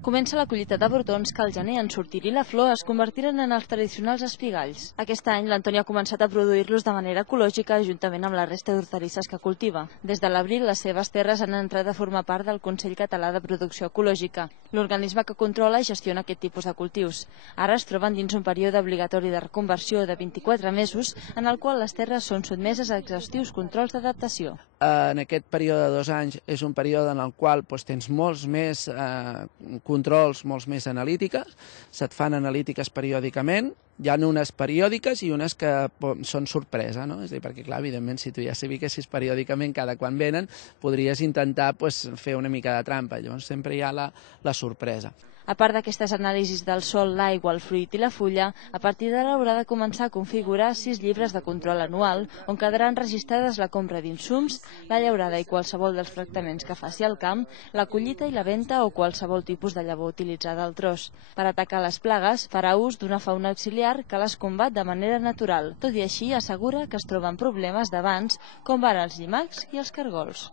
Comença la collita de brotons que al gener en sortir-hi la flor es convertiren en els tradicionals espigalls. Aquest any l'Antoni ha començat a produir-los de manera ecològica juntament amb la resta d'hortalisses que cultiva. Des de l'abril les seves terres han entrat a formar part del Consell Català de Producció Ecològica, l'organisme que controla i gestiona aquest tipus de cultius. Ara es troben dins un període obligatori de reconversió de 24 mesos en el qual les terres són sotmeses a exhaustius controls d'adaptació. En aquest període de 2 anys és un període en el qual tens molts més controls, molts més analítiques, se't fan analítiques periòdicament, hi ha unes periòdiques i unes que són sorpresa, no? És a dir, perquè clar, evidentment, si tu ja sabessis periòdicament cada quan venen, podries intentar fer una mica de trampa, llavors sempre hi ha la sorpresa. A part d'aquestes anàlisis del sol, l'aigua, el fruit i la fulla, a partir d'ara haurà de començar a configurar 6 llibres de control anual on quedaran registrades la compra d'insums, la llaurada i qualsevol dels tractaments que faci al camp, la collita i la venda o qualsevol tipus de llavor utilitzada al tros. Per atacar les plagues farà ús d'una fauna auxiliar que les combat de manera natural. Tot i així, assegura que es troben problemes d'abans, com van els llimacs i els cargols.